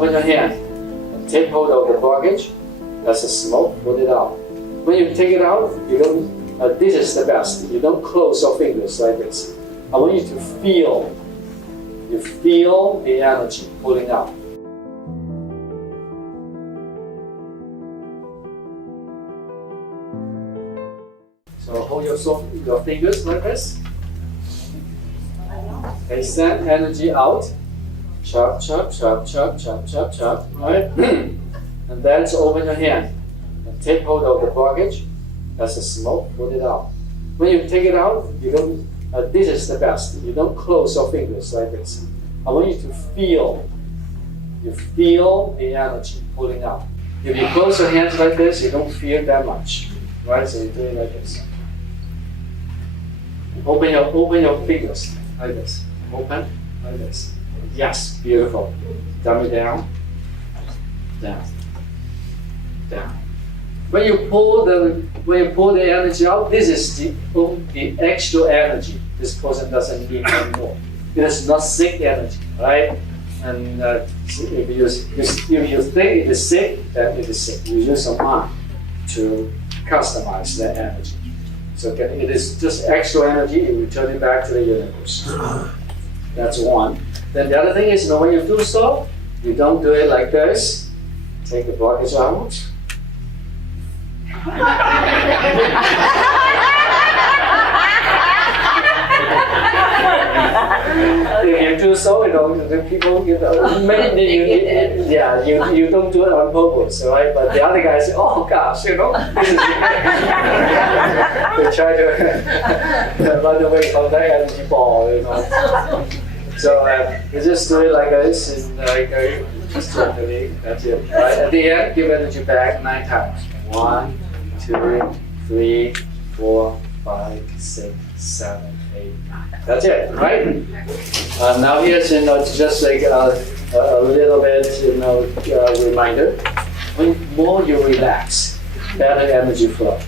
open your hand and take hold of the blockage. That's the smoke, put it out. When you take it out, you don't, this is the best. You don't close your fingers like this. I want you to feel, the energy pulling out. So hold your fingers like this. Okay, send energy out. Chop, chop, chop, chop, chop, chop, chop. Right? And then open your hand and take hold of the blockage. That's the smoke, put it out. When you take it out, you don't, this is the best. You don't close your fingers like this. I want you to feel, the energy pulling out. If you close your hands like this, you don't feel that much. Right? So you do it like this. Open your fingers like this. Open like this. Yes, beautiful. Dummy down, down, down. When you pull the energy out, this is the extra energy. This person doesn't need anymore. It is not sick energy, right? And if you think it is sick, then it is sick. You use some mind to customize that energy. So it is just extra energy, you return it back to the universe. That's one. Then the other thing is, when you do so, you don't do it like this. Take the blockage out. If you do so, the people, you don't do it on purpose, right? But the other guys say, oh gosh, this is they try to run away from that energy ball, So you just do it like this, and just gently. That's it. Right? At the end, give energy back 9 times. 1, 2, 3, 4, 5, 6, 7, 8. That's it, right? Now here's just like a little bit reminder. When more you relax, better energy flow.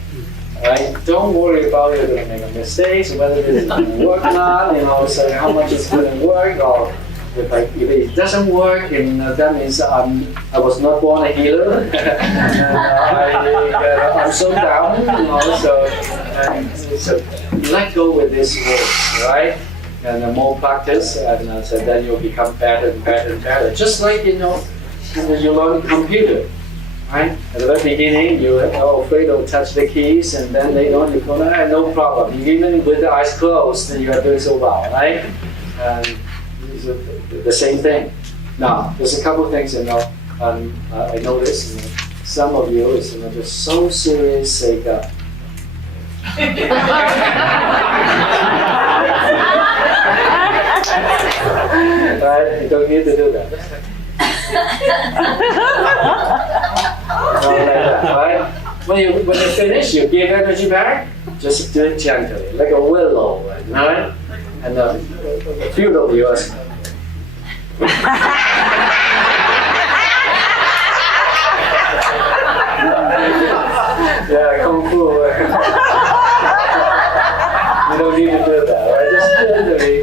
Right? Don't worry about you're going to make a mistake, whether it's going to work or not. So how much it's going to work, or if it doesn't work, and that means I was not born a healer, and I'm so down. So let go with this words, right? And the more practice, and so then you'll become better and better and better. Just like you learn computer. Right? At the very beginning, you're afraid to touch the keys, and then later on, you go, no problem. Even with the eyes closed, you are doing so well, right? And the same thing. Now, there's a couple of things, I noticed, some of you is just so serious, like, right? You don't need to do that. Like that, right? When you finish, you give energy back. Just do it gently, like a willow, right? And a few of you are. Yeah, kung fu. You don't need to do that, right? Just gently.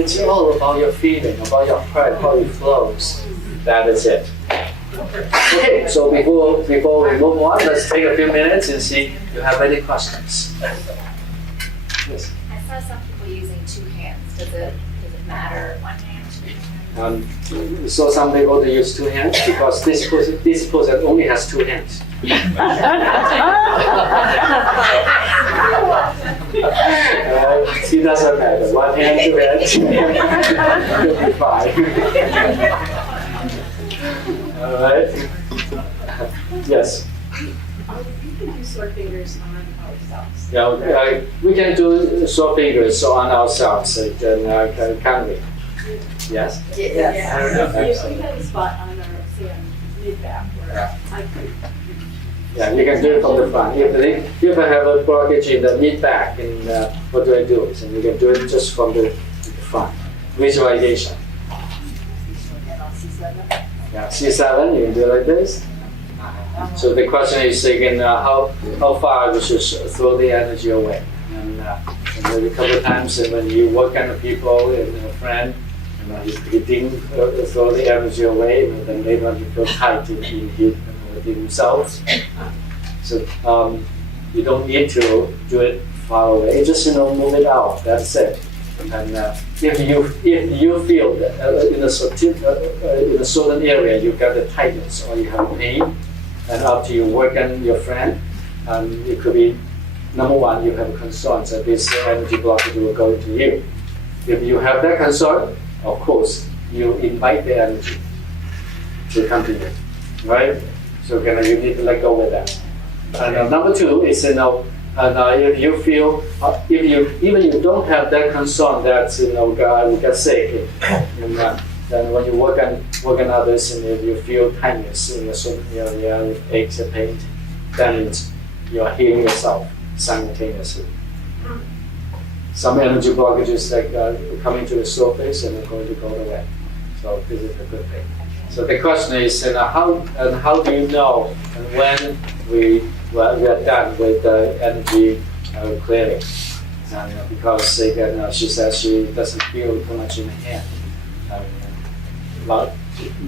It's all about your feeling, about your heart, how it flows. That is it. Okay, so before we move on, let's take a few minutes and see if you have any questions. Yes. I saw some people using 2 hands. Does it matter 1 hand, 2 hands? So some people they use 2 hands because this person only has 2 hands. It doesn't matter. 1 hand, 2 hands. You'll be fine. All right. Yes. We can do short fingers on ourselves. Yeah, we can do short fingers on ourselves. Can we? Yes. Yes. We have a spot on our mid back where I could. Yeah, you can do it from the front. If I have a blockage in the mid back, what do I do? So you can do it just from the front. Visualization. Yeah, C7, you can do it like this. So the question is again, how far you should throw the energy away. And maybe a couple of times when you work on the people and a friend, He didn't throw the energy away, and then later on he felt tight within himself. So you don't need to do it far away. Just move it out. That's it. And if you feel that in a certain area you got the tightness or you have pain, and after you work on your friend, it could be number one, you have a concern that this energy blockage will go into you. If you have that concern, of course, you invite the energy to come to you, right? So you need to let go with that. And number two is if you feel, even you don't have that concern that God got sick, and then when you work on others, and if you feel tightness in a certain area, aches or pain, then you are healing yourself simultaneously. Some energy blockages coming to the surface and are going to go away. So this is a good thing. So the question is, how do you know and when we are done with the energy clearing? And because again, she says she doesn't feel too much in the hand. But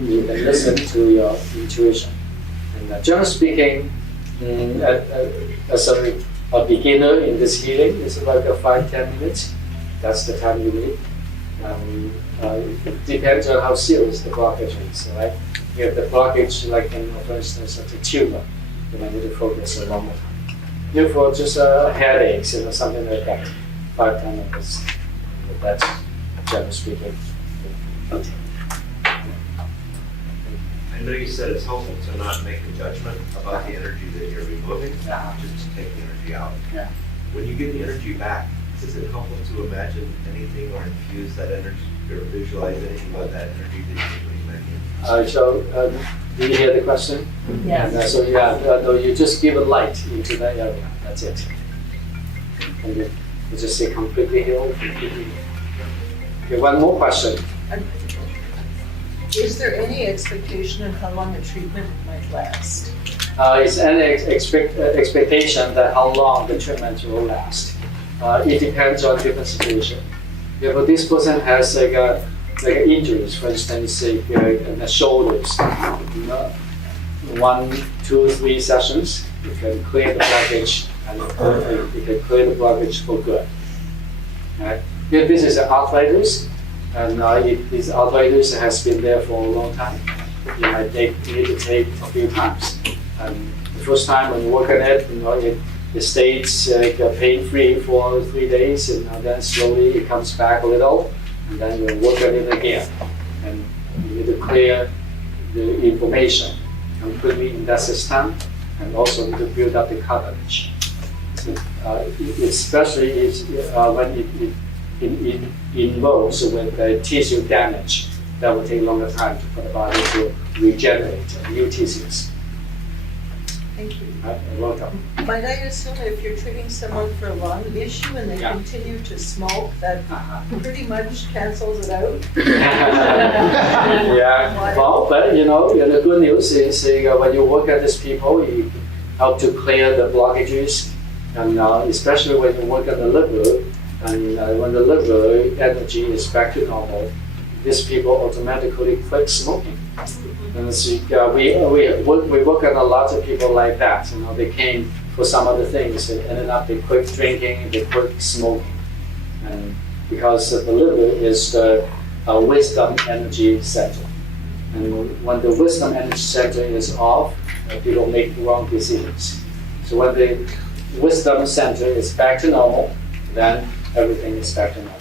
you can listen to your intuition. And generally speaking, as a beginner in this healing, it's about 5-10 minutes. That's the time you need. It depends on how serious the blockage is, right? If the blockage, like for instance, a tumor, you might need to focus a longer time. If for just headaches, something like that, 5-10 minutes. That's generally speaking. I know you said it's helpful to not make a judgment about the energy that you're removing, just to take the energy out. Yeah. When you get the energy back, is it helpful to imagine anything or infuse that energy or visualize anything about that energy that you're putting back in? So, do you hear the question? Yes. So no, you just give a light into that area. That's it. And you just say completely healed. Completely healed. Okay, one more question. Is there any expectation of how long the treatment might last? It's an expectation that how long the treatment will last. It depends on different situation. If this person has injuries, for instance, in the shoulders, 1, 2, 3 sessions, you can clear the blockage, and you can clear the blockage for good. Right? If this is arthritis, and if this arthritis has been there for a long time, you might need to take a few times. The first time when you work on it, it stays pain-free for 3 days, and then slowly it comes back a little, and then you work on it again. And you need to clear the inflammation completely in that system, and also need to build up the cartilage. Especially when it involves with the tissue damage, that will take longer time for the body to regenerate new tissues. Thank you. Right? You're welcome. Might I assume if you're treating someone for a lung issue and they continue to smoke, that pretty much cancels it out? Yeah, well, but the good news is when you work at these people, you help to clear the blockages, and especially when you work on the liver, and when the liver energy is back to normal, these people automatically quit smoking. And so, we work on a lot of people like that. They came for some other things and ended up they quit drinking, they quit smoking, and because the liver is the wisdom energy center. And when the wisdom energy center is off, people make wrong decisions. So when the wisdom center is back to normal, then everything is back to normal.